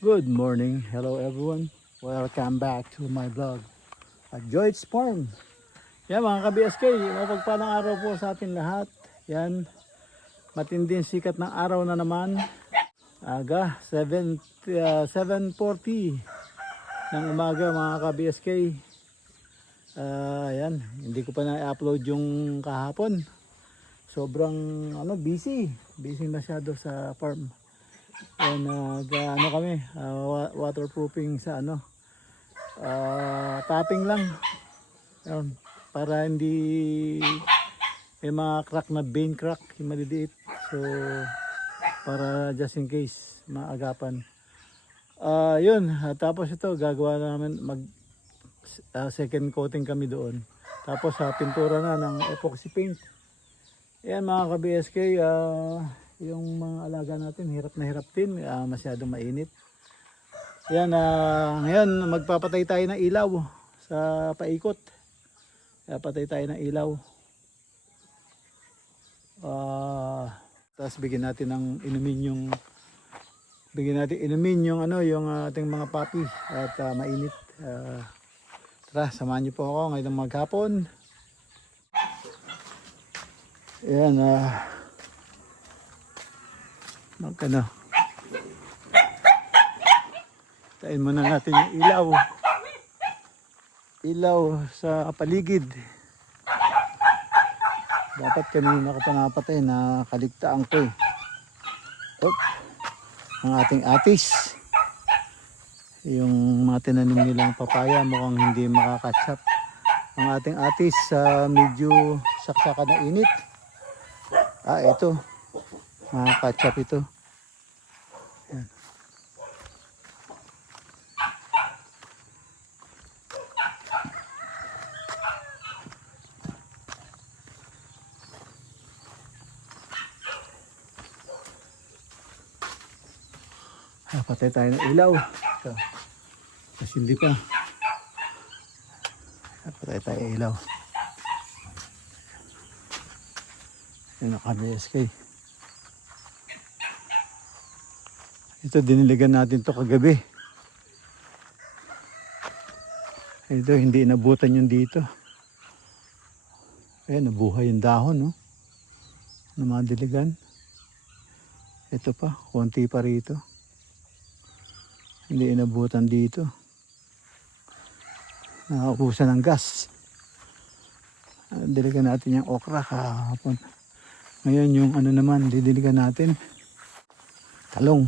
Good morning, hello everyone. Welcome back to my vlog at Joy's Farm. Yan mga ka-BSK, mapagpalang araw po sa atin lahat. Yan, matinding sikat ng araw na naman. Aga, 7:40 ng umaga mga ka-BSK. Yan, hindi ko pa na-upload yung kahapon. Sobrang busy masyado sa farm. Yan, ano kami, waterproofing sa tapping lang. Yan, para hindi may mga crack na vein crack, yung maliliit. So, para just in case, maagapan. Yun, tapos ito, gagawa namin, second coating kami doon. Tapos pintura na ng epoxy paint. Yan mga ka-BSK, yung mga alaga natin, hirap na hirap din, masyadong mainit. Yan, ngayon magpapatay tayo ng ilaw sa paikot. Patay tayo ng ilaw. Tapos bigyan natin ng inumin yung yung ating mga papi at mainit. Tara, samahan niyo po ako ngayong maghapon. Ayan, tayin muna natin yung ilaw sa paligid. Dapat kanina ko pa napatay, nakaligtaan ko eh. Ang ating atis, yung mga tinanim nilang papaya mukhang hindi makakatchap. Ang ating atis medyo saksakan na init. Ito. Makakatchap ito. Yan. Patay tayo ng ilaw. Ito. Kasi hindi pa. Patay tayo ng ilaw. Yan ang ka-BSK. Ito, diniligan natin to kagabi. Ito, hindi inabutan yung dito. Ayan, nabuhay yung dahon, no? Ng mga diligan. Ito pa, konti pa rito. Hindi inabutan dito. Nakaubusan ng gas. Diligan natin yung okra kahapon. Ngayon yung naman, didiligan natin. Talong.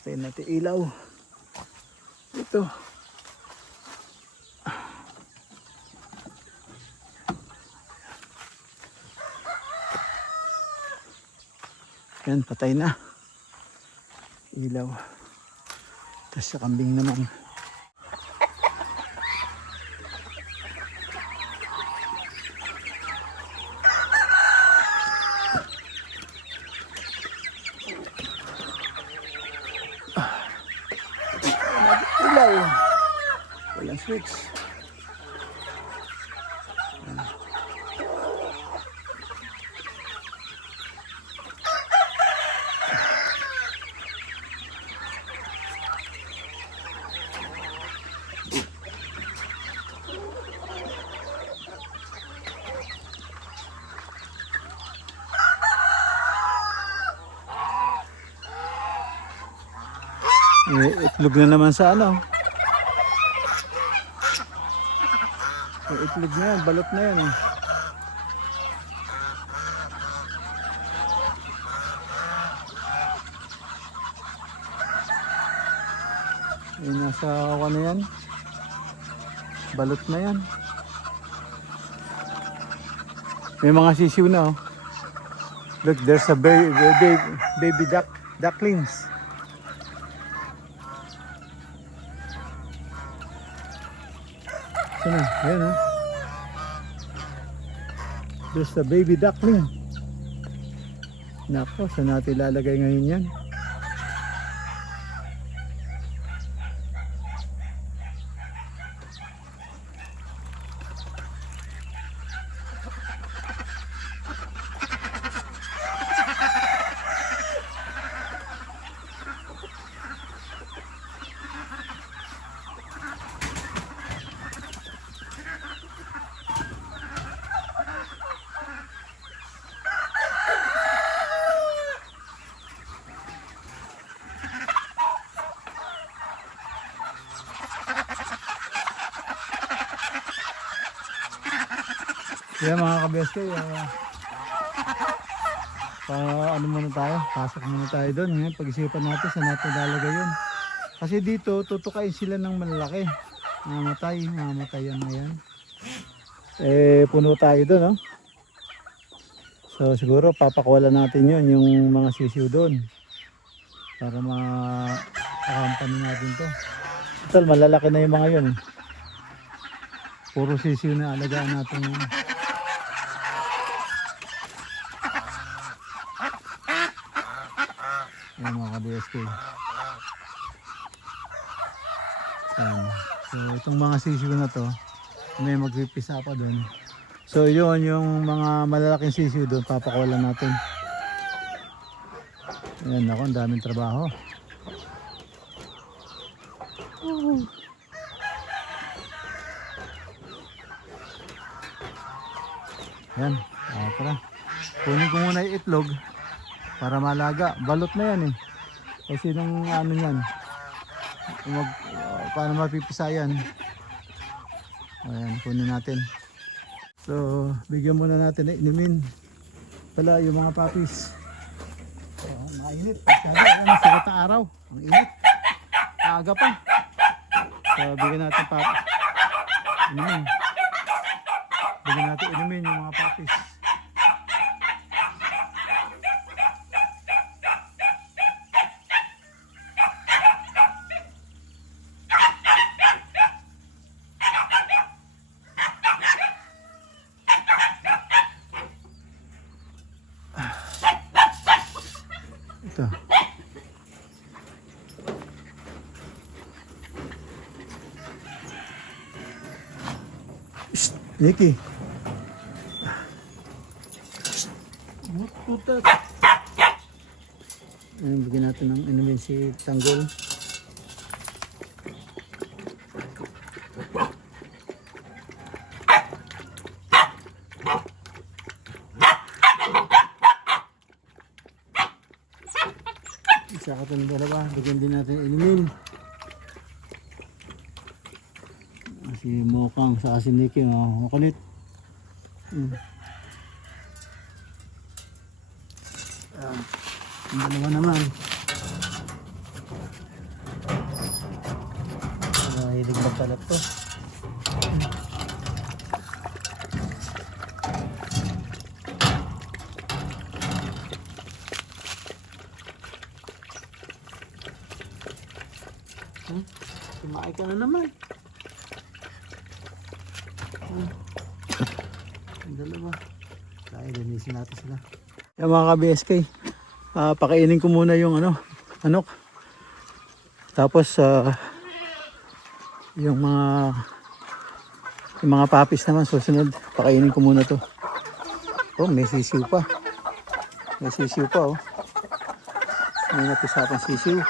Patayin natin ilaw. Ito. Yan, patay na. Ilaw. Tapos sa kambing naman. Ilaw. Walang switch. Itlog na naman sa itlog na yan, balot na yan eh. Nasa na yan. Balot na yan. May mga sisiw na Look, there's a baby ducklings. Saan? Ayan There's the baby duckling. Nako, saan natin ilalagay ngayon yan? Kaya mga kabeske, ano muna tayo, pasok muna tayo doon. Ngayon, pag-isipan natin saan natin lalagay yun. Kasi dito, tutukain sila ng malalaki. Mamatay yan ngayon. Puno tayo doon, no? So siguro papakawalan natin yun, yung mga sisiw doon. Para makakampan natin to. Total, malalaki na yung mga yun. Puro sisiw na alagaan natin yun. Ayan mga ka-BSK. So itong mga sisiw na to, may magpipisa pa dun. So yun, yung mga malalaking sisiw dun, papakawalan natin. Ayan ako, ang daming trabaho. Ayan, tara. Kunin ko muna yung itlog para malaga. Balot na yan eh. Kasi nung ano yan, paano mapipisa yan. Ayan, kunin natin. So, bigyan muna natin na inumin pala yung mga puppies. Mainit. Ayan, sikat na araw. Ang init. Aga pa. So, bigyan natin inumin. Bigyan natin inumin yung mga puppies. Ito. Shh, Nikki. Tutat. Ayan, bigyan natin ng inumin si Tanggol. Isa ka itong dalawa, bigyan din natin inumin. Si Mokang sa si Nikki, makulit. Ang dalawa naman. Hilig magkalat to. Kumain ka na naman. Ang dalawa. Kaya linisin natin sila. Yung mga ka-BSK, pakainin ko muna yung manok. Tapos yung mga puppies naman susunod. Pakainin ko muna to. Oh, may sisiw pa. May sisiw pa, oh. May napisapang sisiw.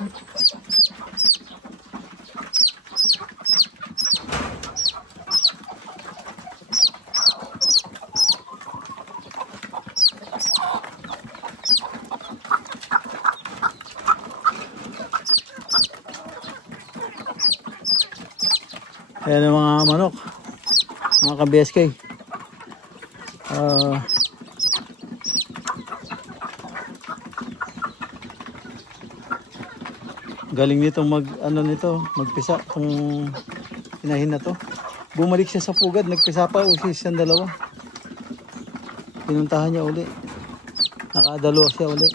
Ayan ang mga manok, mga ka-BSK. Galing nito magpisa kung inahin na to. Bumalik siya sa pugad, nagpisa pa usis siyang dalawa. Pinuntahan niya uli. Nakadalawa siya uli.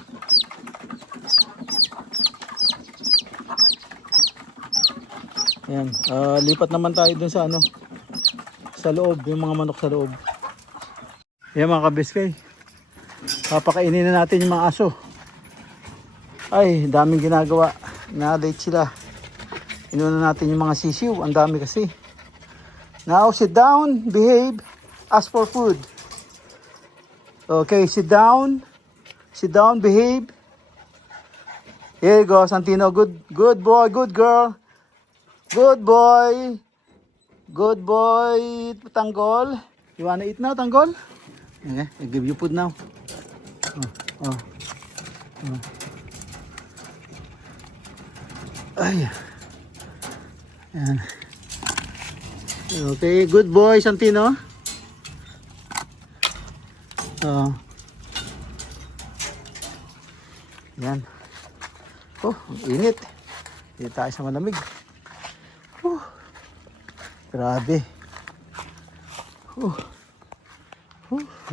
Ayan, lipat naman tayo dun sa sa loob, yung mga manok sa loob. Ayan mga ka-BSK. Papakainin na natin yung mga aso. Ay, daming ginagawa. Na-late sila. Inuna natin yung mga sisiw. Ang dami kasi. Now, sit down, behave, ask for food. Okay, sit down. Sit down, behave. Here you go, Santino. Good boy, good girl. Good boy. Good boy, Tanggol. You wanna eat now, Tanggol? Okay, I give you food now. Oh. Ay. Ayan. Okay, good boy, Santino. Yan. Oh, ang init. Hindi tayo sa malamig. Grabe.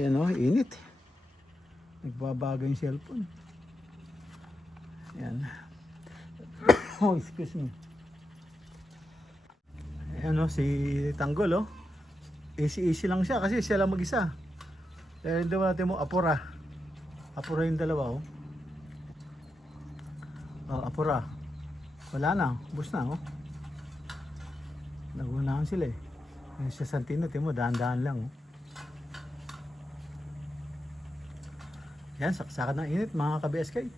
Yan o, init. Nagbabago yung cellphone. Yan. Oh, excuse me. Ayan o, si Tanggol o. Easy lang siya kasi siya lang mag-isa. Dahil daw natin mo, apura. Apura yung dalawa o. Oh, apura. Wala na, bus na o. Nagunahan sila eh. Yung sa Santino, timo, dahan-dahan lang o. Yan, saksakan ng init mga ka-BSK.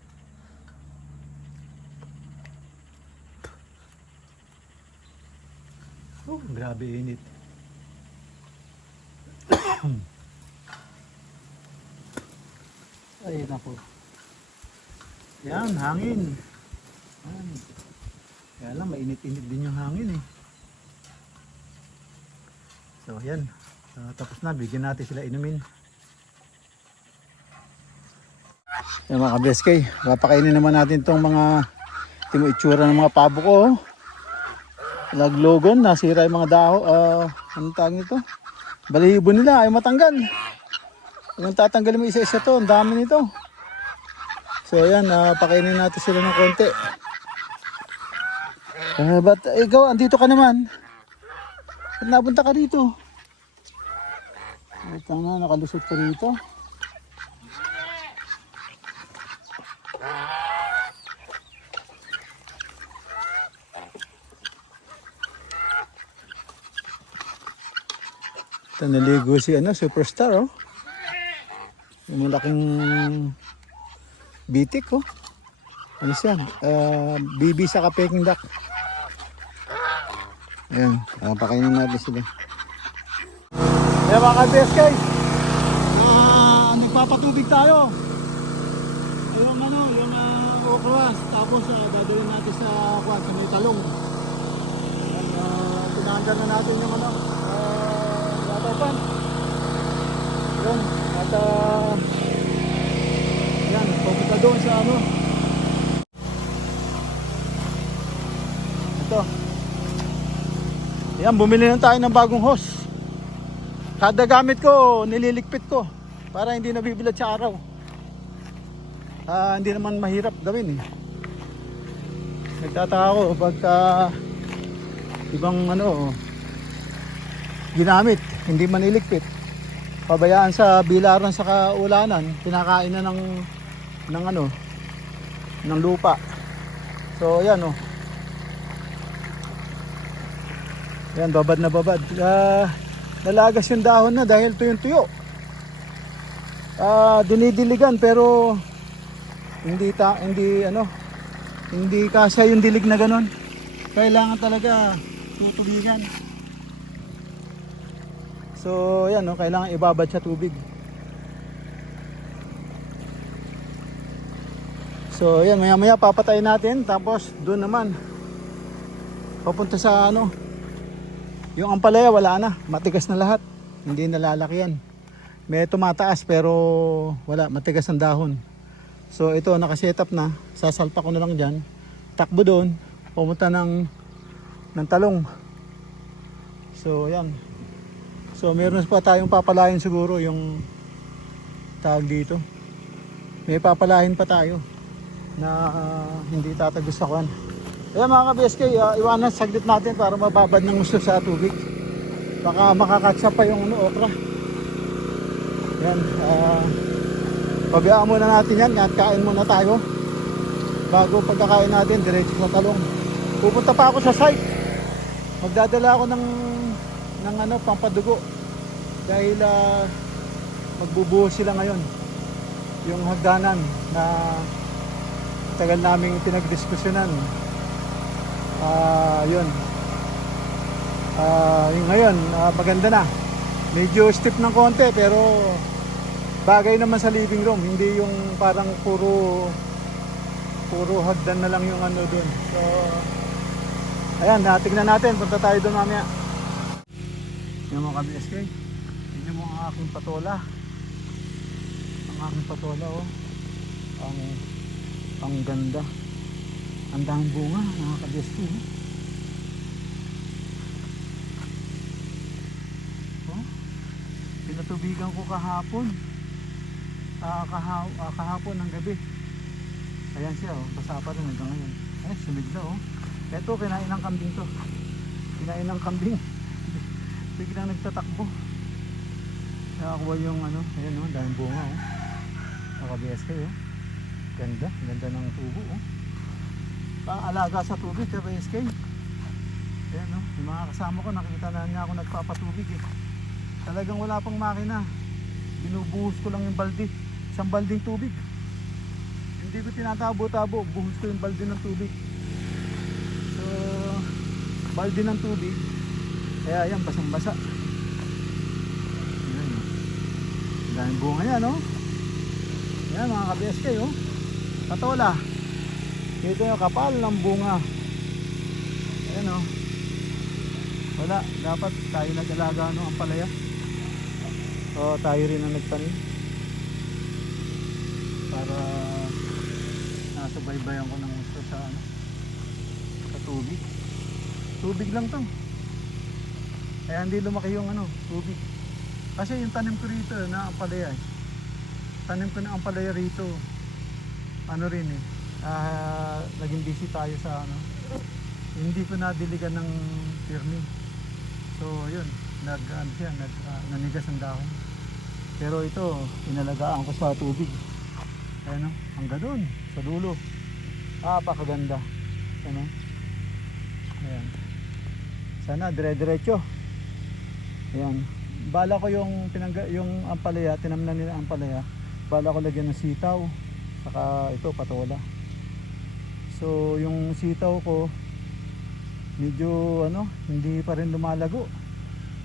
Oh, grabe init. Ay, nako. Yan, hangin. Yan. Kaya lang, mainit-init din yung hangin eh. So, yan. Tapos na, bigyan natin sila inumin. Yan mga ka-BSK, papakainin naman natin itong mga itsura ng mga pabo ko. Laglogon, nasira yung mga dahon. Anong tawag nito? Balahibo nila, ay matanggal. Yung tatanggalin mo isa-isa to, ang dami nito. So yan, pakainin natin sila ng konti. But ikaw, andito ka naman. Ba't napunta ka dito? Ito na, nakalusot ka dito. Ito, naligo si Superstar oh. Yung malaking bitik oh. Ano siya? BB sa Peking duck. Ayan, pakainin natin sila. Ayan mga ka-BSK, nagpapatubig tayo. Yung okras, tapos dadalhin natin sa may talong. Pinaandar na natin yung latapan. Yan, at yan, pupunta doon sa ito. Yan, bumili na tayo ng bagong hose. Kada gamit ko, nililigpit ko para hindi nabibilad sa araw. Hindi naman mahirap gawin eh. Nagtataka ako pagka ibang ginamit, hindi man iligpit. Pabayaan sa bilaran sa kaulanan, pinakain na ng lupa. So ayan oh. Yan, babad na babad. Nalagas yung dahon na dahil tuyong-tuyo. Dinidiligan pero hindi Hindi kasya yung dilig na ganun. Kailangan talaga tutubigan. So yan, no, kailangan ibabad sa tubig. So yan, maya maya papatayin natin. Tapos doon naman papunta sa ano, yung ampalaya wala na, matigas na lahat, hindi nalalaki yan. May tumataas pero wala, matigas ang dahon. So ito nakasetup na, sasalpa ko na lang dyan, takbo doon, pumunta ng talong. So yan. So meron pa tayong papalahin siguro, yung tawag dito. May papalahin pa tayo na hindi tatagos sa kwan. Kaya mga ka-BSK, iwanan saglit natin para mababad ng gusto sa tubig. Baka makakatsa pa yung okra. Yan, pabayaan muna natin yan at kain muna tayo. Bago pagkakain natin, diretso sa talong. Pupunta pa ako sa site. Magdadala ako ng ano, pampadugo. Dahil magbubuhos sila ngayon. Yung hagdanan na tagal naming pinagdiskusyonan. Yun. Yung ngayon, maganda na. Medyo stiff ng konti pero bagay naman sa living room. Hindi yung parang puro hagdan na lang yung ano dun. So, ayan, tignan natin. Punta tayo dun mamaya. Yung mga ka-BSK, yun mo ang aking patola. Ang aking patola, oh. Ang ganda. Ang daming bunga, mga ka-BSK. Oh, pinatubigan ko kahapon. Kahapon ng gabi. Ayan siya, oh. Basa pa rin hanggang ngayon. Ay, sumigla, oh. Eto, kinain ng kambing to. Kinain ng kambing. Biglang nagtatakbo. Nakakuha yung ano, ayan, oh, daming bunga, oh. Mga ka-BSK, oh. Ganda, ganda ng tubo, oh. Pang-alaga sa tubig, ka-BSK. Ayan, no? Yung mga kasama ko, nakita na niya ako nagpapatubig, eh. Talagang wala pang makina. Binubuhos ko lang yung balde. Isang balding tubig. Hindi ko tinatabo-tabo. Buhos ko yung balde ng tubig. So, balde ng tubig. Kaya yan, basang-basa. Ayan, no? Daming bunga yan, no? Ayan, mga ka-BSK, oh. Patola. Ito yung kapal ng bunga. Ayan, oh. Wala, dapat tayo nag-alaga, no, ang palaya. O tayo rin ang nagtanim. Para nasubaybayan ko ng gusto sa ano, sa tubig. Tubig lang to. Kaya hindi lumaki yung ano, tubig. Kasi yung tanim ko rito na ampalaya, eh. Tanim ko na ampalaya rito. Ano rin, eh. Naging busy tayo sa ano. Hindi ko nadiligan ng firme. So yun, nanigas ang dahon. Pero ito, inalagaan ko sa tubig. Ayan, oh, hanggang doon sa dulo. Napakaganda. Ayan, oh. Ayan. Sana dire-diretso. Ayan. Bala ko yung ampalaya, tinamnan nila ang ampalaya. Bala ko lagyan ng sitaw, saka ito patola. So yung sitaw ko medyo ano, hindi pa rin lumalago.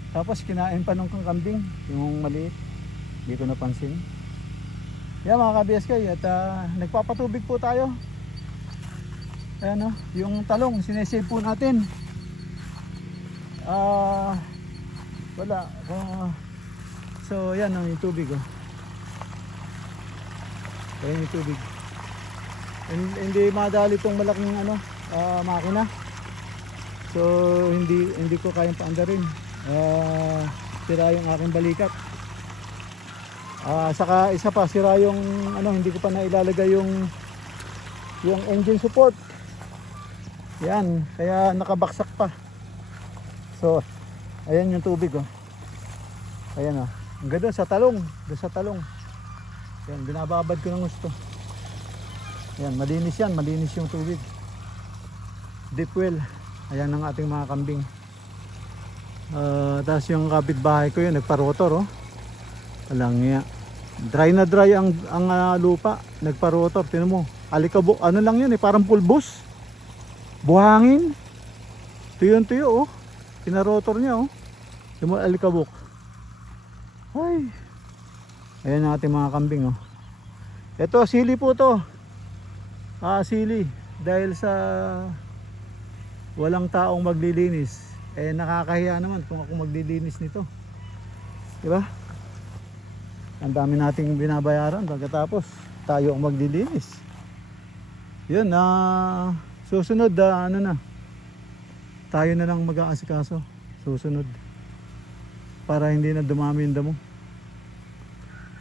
Tapos kinain pa nung kambing, yung maliit. Hindi ko napansin. Yan, mga ka-BSK, at nagpapatubig po tayo. Ayan, no, yung talong sinesave po natin. Wala. So yan ang yung tubig, oh. Ayan yung tubig. Hindi madali itong malaking ano, makina. So hindi ko kayang paandarin. Sira yung aking balikat. Saka isa pa, sira yung ano, hindi ko pa nailalagay yung engine support. Yan, kaya nakabaksak pa. So ayan yung tubig, oh. Ayan, oh. Ang ganda sa talong, doon sa talong. Yan, binababad ko ng gusto. Yan, malinis yung tubig. Deep well. Ayan ang ating mga kambing. Tapos yung kapitbahay ko yun, nagpa-rotor, oh. Walang nga. Dry na dry ang lupa, nagpa-rotor. Tinan mo, Alikabok, ano lang yan parang pulbos. Buhangin. Tuyo-tuyo oh. Pinarotor niya oh. Yung mga alikabok. Ay. Ayan ang ating mga kambing oh. Ito sili po to. Sili. Dahil sa walang taong maglilinis. Nakakahiya naman kung ako maglilinis nito. Diba? Ang dami nating binabayaran pagkatapos tayo ang maglilinis. Yun susunod ano na. Tayo na lang mag-aasikaso. Susunod. Para hindi na dumami yung damo.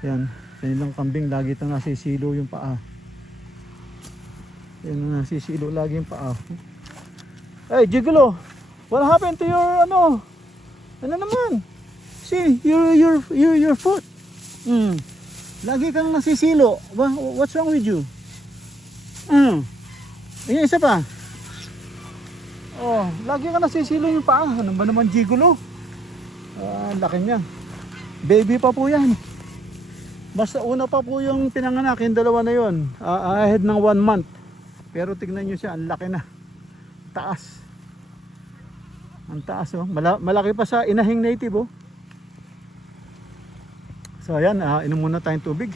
Yan. Kanilang kambing lagi itong nasisilo yung paa. Yan na nasisilo lagi yung paa. Hey Gigolo, what happened to your ano? Ano naman? See, your foot. Lagi kang nasisilo. What's wrong with you? Yung isa pa. Oh, lagi kang nasisilo yung paa. Ano ba naman Gigolo? Laki niya. Baby pa po yan. Basta una pa po yung pinanganak, yung dalawa na yun. Ahead ng 1 month. Pero tignan nyo siya, ang laki na. Taas. Ang taas oh. Malaki pa sa inahing native oh. So ayan, inom muna tayong tubig.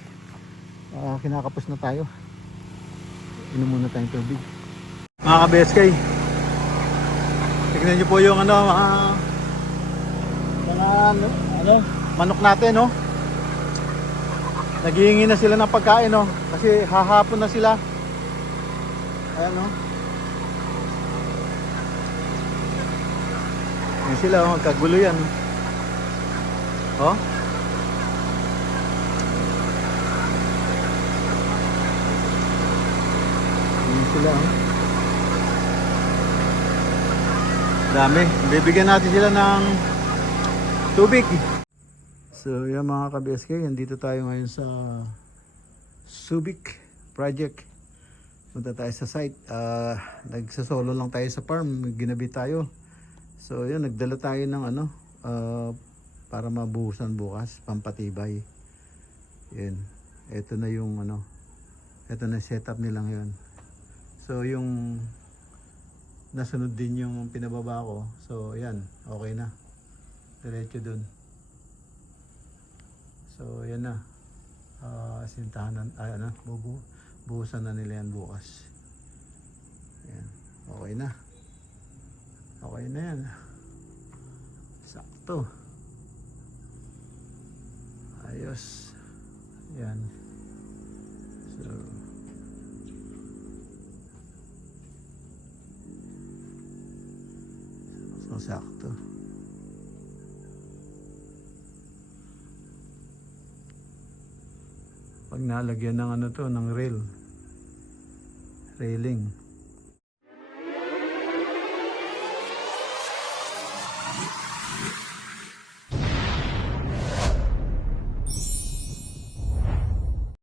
Kinakapos na tayo. Inom muna tayong tubig. Mga ka-BSK, tignan nyo po yung mga manok natin oh. Naghihingi na sila ng pagkain oh. Kasi hahapon na sila. Ayan oh. Yan sila oh, kagulo yan oh. Yan sila oh. Dami. Bibigyan natin sila ng tubig. So yan mga ka-BSK, andito tayo ngayon sa Subic project. Punta tayo sa site. Nagsasolo lang tayo sa farm, ginabi tayo. So yun, nagdala tayo ng para mabuhusan bukas, pampatibay. Yun. Ito na yung ito na setup nila ngayon. So yung nasunod din yung pinababa ko. So yan, okay na. Diretso dun. So yan na. Sintahan buhusan na nila yan bukas. Yan. Okay na. Okay na yan. Sakto. Ayos. Yan. So sakto. Pag nalagyan ng ng railing